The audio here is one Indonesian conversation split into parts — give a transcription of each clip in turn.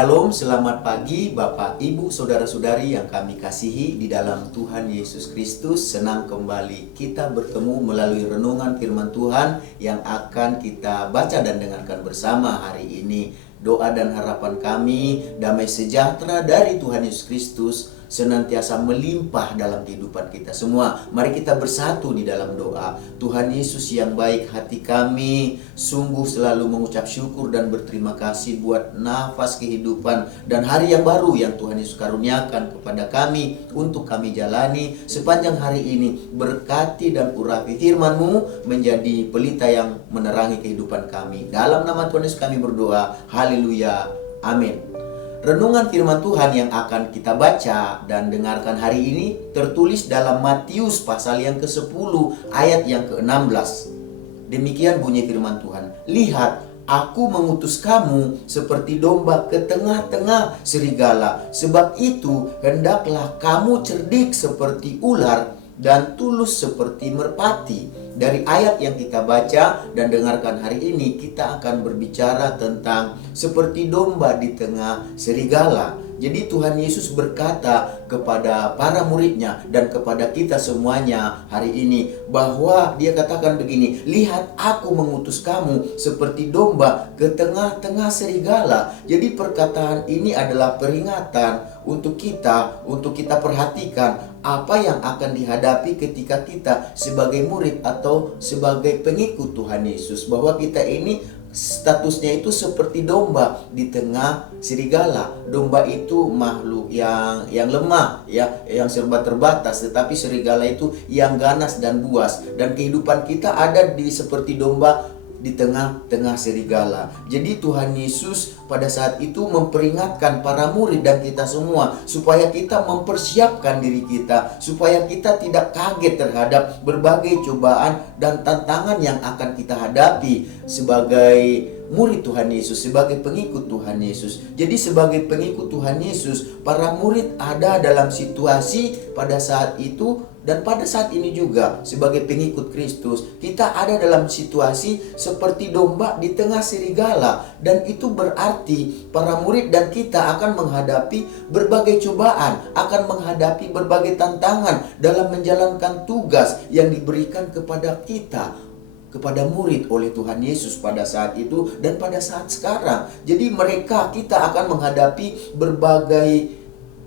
Shalom, selamat pagi Bapak, Ibu, Saudara-saudari yang kami kasihi di dalam Tuhan Yesus Kristus. Senang kembali kita bertemu melalui renungan firman Tuhan yang akan kita baca dan dengarkan bersama hari ini. Doa dan harapan kami, damai sejahtera dari Tuhan Yesus Kristus senantiasa melimpah dalam kehidupan kita semua. Mari kita bersatu di dalam doa. Tuhan Yesus yang baik, hati kami sungguh selalu mengucap syukur dan berterima kasih buat nafas kehidupan dan hari yang baru yang Tuhan Yesus karuniakan kepada kami untuk kami jalani sepanjang hari ini. Berkati dan urapi firman-Mu menjadi pelita yang menerangi kehidupan kami. Dalam nama Tuhan Yesus kami berdoa. Haleluya. Amin. Renungan firman Tuhan yang akan kita baca dan dengarkan hari ini tertulis dalam Matius pasal yang ke-10 ayat yang ke-16. Demikian bunyi firman Tuhan. Lihat, aku mengutus kamu seperti domba ke tengah-tengah serigala. Sebab itu hendaklah kamu cerdik seperti ular dan tulus seperti merpati. Dari ayat yang kita baca dan dengarkan hari ini, kita akan berbicara tentang seperti domba di tengah serigala. Jadi Tuhan Yesus berkata kepada para muridnya dan kepada kita semuanya hari ini bahwa dia katakan begini, lihat aku mengutus kamu seperti domba ke tengah-tengah serigala. Jadi perkataan ini adalah peringatan untuk kita perhatikan apa yang akan dihadapi ketika kita sebagai murid atau sebagai pengikut Tuhan Yesus, bahwa kita ini statusnya itu seperti domba di tengah serigala. Domba itu makhluk yang lemah, yang serba terbatas, tetapi serigala itu yang ganas dan buas. Dan kehidupan kita ada di seperti domba di tengah-tengah serigala. Jadi Tuhan Yesus pada saat itu memperingatkan para murid dan kita semua supaya kita mempersiapkan diri kita, supaya kita tidak kaget terhadap berbagai cobaan dan tantangan yang akan kita hadapi sebagai murid Tuhan Yesus, sebagai pengikut Tuhan Yesus. Jadi sebagai pengikut Tuhan Yesus, para murid ada dalam situasi pada saat itu dan pada saat ini juga sebagai pengikut Kristus, kita ada dalam situasi seperti domba di tengah serigala. Dan itu berarti para murid dan kita akan menghadapi berbagai cobaan, akan menghadapi berbagai tantangan dalam menjalankan tugas yang diberikan kepada kita, kepada murid oleh Tuhan Yesus pada saat itu dan pada saat sekarang. Jadi kita akan menghadapi berbagai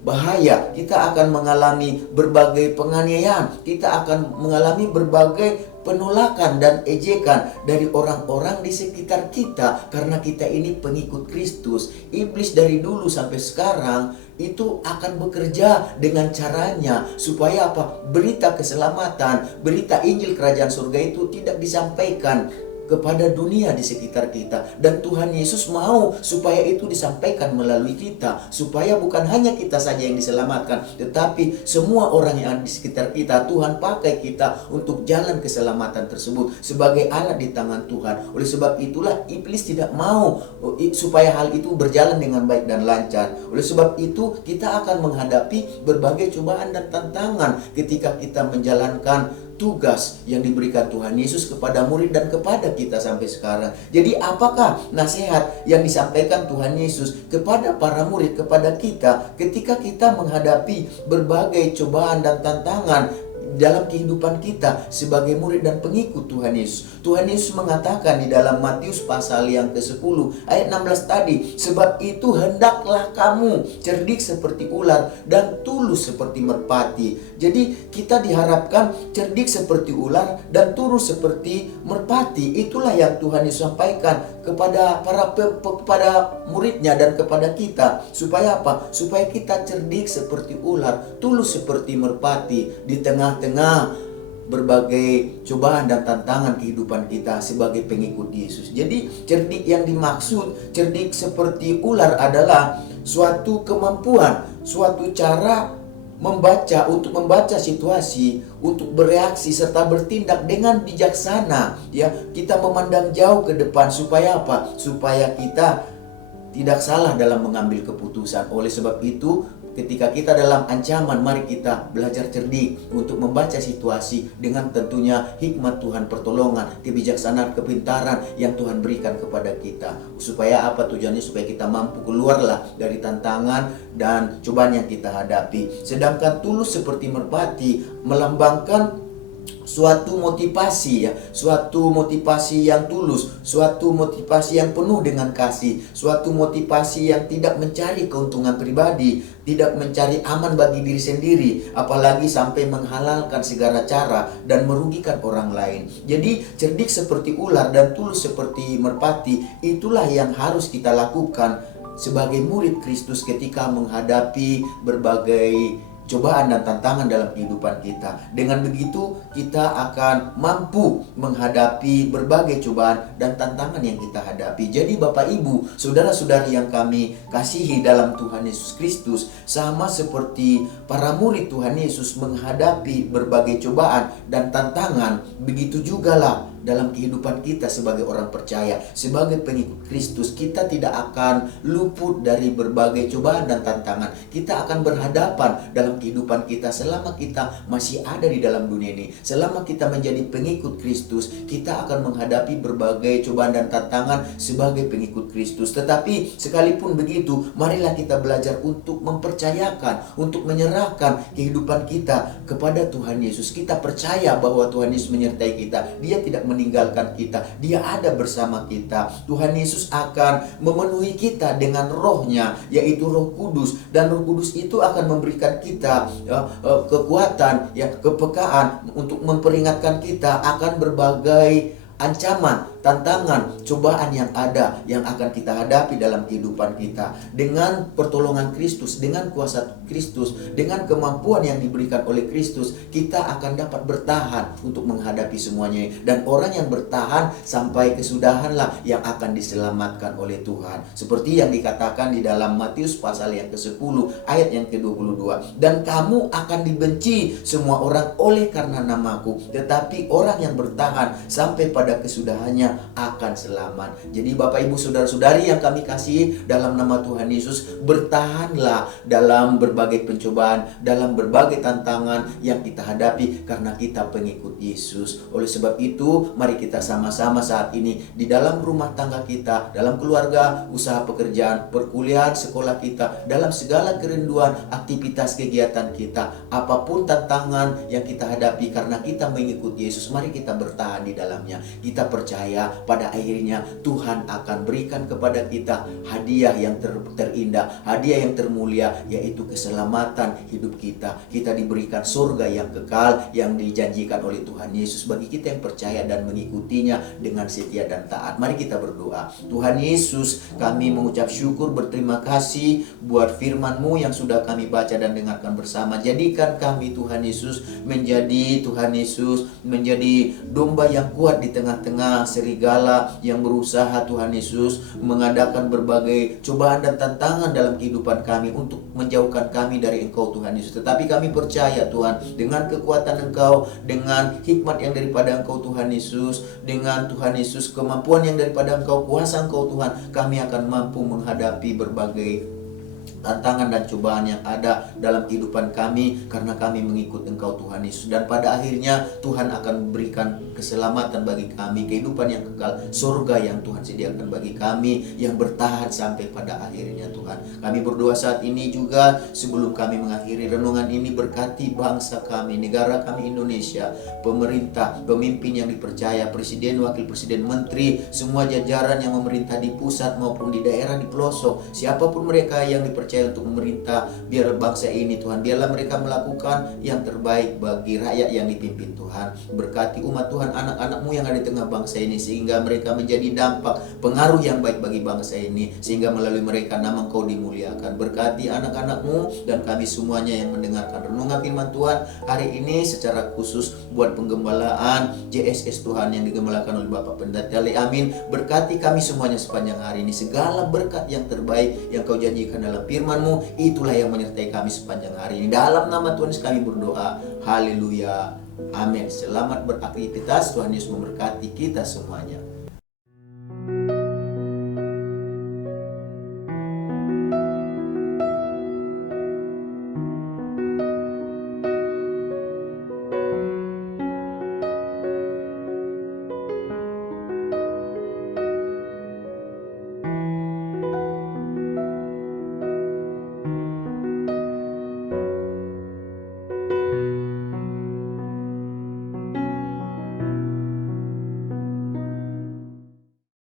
bahaya, kita akan mengalami berbagai penganiayaan, kita akan mengalami berbagai penolakan dan ejekan dari orang-orang di sekitar kita karena kita ini pengikut Kristus. Iblis dari dulu sampai sekarang itu akan bekerja dengan caranya supaya apa? Berita keselamatan, berita Injil Kerajaan Surga itu tidak disampaikan kepada dunia di sekitar kita. Dan Tuhan Yesus mau supaya itu disampaikan melalui kita, supaya bukan hanya kita saja yang diselamatkan, tetapi semua orang yang ada di sekitar kita. Tuhan pakai kita untuk jalan keselamatan tersebut sebagai alat di tangan Tuhan. Oleh sebab itulah iblis tidak mau supaya hal itu berjalan dengan baik dan lancar. Oleh sebab itu kita akan menghadapi berbagai cobaan dan tantangan ketika kita menjalankan tugas yang diberikan Tuhan Yesus kepada murid dan kepada kita sampai sekarang. Jadi apakah nasihat yang disampaikan Tuhan Yesus kepada para murid, kepada kita ketika kita menghadapi berbagai cobaan dan tantangan dalam kehidupan kita sebagai murid dan pengikut Tuhan Yesus? Tuhan Yesus mengatakan di dalam Matius pasal yang ke-10 ayat 16 tadi, sebab itu hendaklah kamu cerdik seperti ular dan tulus seperti merpati. Jadi kita diharapkan cerdik seperti ular dan tulus seperti merpati. Itulah yang Tuhan Yesus sampaikan kepada kepada muridnya dan kepada kita. Supaya apa? Supaya kita cerdik seperti ular, tulus seperti merpati di tengah-tengah berbagai cobaan dan tantangan kehidupan kita sebagai pengikut Yesus. Jadi cerdik yang dimaksud, cerdik seperti ular adalah suatu kemampuan, suatu cara untuk membaca situasi, untuk bereaksi serta bertindak dengan bijaksana. Kita memandang jauh ke depan supaya apa? Supaya kita tidak salah dalam mengambil keputusan. Oleh sebab itu, ketika kita dalam ancaman, mari kita belajar cerdik untuk membaca situasi dengan tentunya hikmat Tuhan, pertolongan, kebijaksanaan, kepintaran yang Tuhan berikan kepada kita. Supaya apa tujuannya? Supaya kita mampu keluarlah dari tantangan dan cobaan yang kita hadapi. Sedangkan tulus seperti merpati melambangkan suatu motivasi ya, suatu motivasi yang tulus, suatu motivasi yang penuh dengan kasih, suatu motivasi yang tidak mencari keuntungan pribadi, tidak mencari aman bagi diri sendiri, apalagi sampai menghalalkan segala cara dan merugikan orang lain. Jadi cerdik seperti ular dan tulus seperti merpati, itulah yang harus kita lakukan sebagai murid Kristus ketika menghadapi berbagai cobaan dan tantangan dalam kehidupan kita. Dengan begitu kita akan mampu menghadapi berbagai cobaan dan tantangan yang kita hadapi. Jadi Bapak Ibu, saudara-saudari yang kami kasihi dalam Tuhan Yesus Kristus, sama seperti para murid Tuhan Yesus menghadapi berbagai cobaan dan tantangan, begitu jugalah dalam kehidupan kita sebagai orang percaya, sebagai pengikut Kristus. Kita tidak akan luput dari berbagai cobaan dan tantangan. Kita akan berhadapan dalam kehidupan kita selama kita masih ada di dalam dunia ini. Selama kita menjadi pengikut Kristus, kita akan menghadapi berbagai cobaan dan tantangan sebagai pengikut Kristus. Tetapi sekalipun begitu, marilah kita belajar untuk mempercayakan, untuk menyerahkan kehidupan kita kepada Tuhan Yesus. Kita percaya bahwa Tuhan Yesus menyertai kita. Dia tidak meninggalkan kita, Dia ada bersama kita. Tuhan Yesus akan memenuhi kita dengan rohnya, yaitu Roh Kudus, dan Roh Kudus itu akan memberikan kita kekuatan, kepekaan untuk memperingatkan kita akan berbagai ancaman, tantangan, cobaan yang ada, yang akan kita hadapi dalam kehidupan kita. Dengan pertolongan Kristus, dengan kuasa Kristus, dengan kemampuan yang diberikan oleh Kristus, kita akan dapat bertahan untuk menghadapi semuanya. Dan orang yang bertahan sampai kesudahanlah yang akan diselamatkan oleh Tuhan. Seperti yang dikatakan di dalam Matius pasal yang ke-10 ayat yang ke-22. Dan kamu akan dibenci semua orang oleh karena namaku, tetapi orang yang bertahan sampai pada kesudahannya akan selamat. Jadi Bapak Ibu saudara-saudari yang kami kasihi dalam nama Tuhan Yesus, bertahanlah dalam berbagai pencobaan, dalam berbagai tantangan yang kita hadapi karena kita pengikut Yesus. Oleh sebab itu, mari kita sama-sama saat ini di dalam rumah tangga kita, dalam keluarga, usaha pekerjaan, perkuliahan, sekolah kita, dalam segala kerinduan, aktivitas kegiatan kita, apapun tantangan yang kita hadapi karena kita mengikut Yesus, mari kita bertahan di dalamnya. Kita percaya pada akhirnya Tuhan akan berikan kepada kita hadiah yang terindah, hadiah yang termulia, yaitu keselamatan hidup kita. Kita diberikan surga yang kekal yang dijanjikan oleh Tuhan Yesus bagi kita yang percaya dan mengikutinya dengan setia dan taat. Mari kita berdoa. Tuhan Yesus, kami mengucap syukur, berterima kasih buat firman-Mu yang sudah kami baca dan dengarkan bersama. Jadikan kami Tuhan Yesus menjadi domba yang kuat di tengah-tengah serigala yang berusaha Tuhan Yesus mengadakan berbagai cobaan dan tantangan dalam kehidupan kami untuk menjauhkan kami dari Engkau Tuhan Yesus. Tetapi kami percaya Tuhan, dengan kekuatan Engkau, dengan hikmat yang daripada Engkau Tuhan Yesus, dengan Tuhan Yesus kemampuan yang daripada Engkau, kuasa Engkau Tuhan, kami akan mampu menghadapi berbagai tantangan dan cobaan yang ada dalam kehidupan kami karena kami mengikut Engkau Tuhan Yesus. Dan pada akhirnya Tuhan akan berikan keselamatan bagi kami, kehidupan yang kekal, surga yang Tuhan sediakan bagi kami yang bertahan sampai pada akhirnya Tuhan. Kami berdoa saat ini juga sebelum kami mengakhiri renungan ini, berkati bangsa kami, negara kami Indonesia, pemerintah, pemimpin yang dipercaya, presiden, wakil presiden, menteri, semua jajaran yang memerintah di pusat maupun di daerah, di pelosok, siapapun mereka yang dipercaya untuk memerintah, biar bangsa ini Tuhan, biarlah mereka melakukan yang terbaik bagi rakyat yang dipimpin Tuhan. Berkati umat Tuhan, anak-anak-Mu yang ada di tengah bangsa ini, sehingga mereka menjadi dampak, pengaruh yang baik bagi bangsa ini, sehingga melalui mereka nama Engkau dimuliakan. Berkati anak-anak-Mu dan kami semuanya yang mendengarkan renungan firman Tuhan hari ini, secara khusus buat penggembalaan JSS Tuhan yang digembalakan oleh Bapak Pendeta Ali. Amin. Berkati kami semuanya sepanjang hari ini, segala berkat yang terbaik yang Kau janjikan dalam firman-Mu, itulah yang menyertai kami sepanjang hari ini. Dalam nama Tuhan Yesus kami berdoa. Haleluya. Amin. Selamat beraktivitas. Tuhan Yesus memberkati kita semuanya.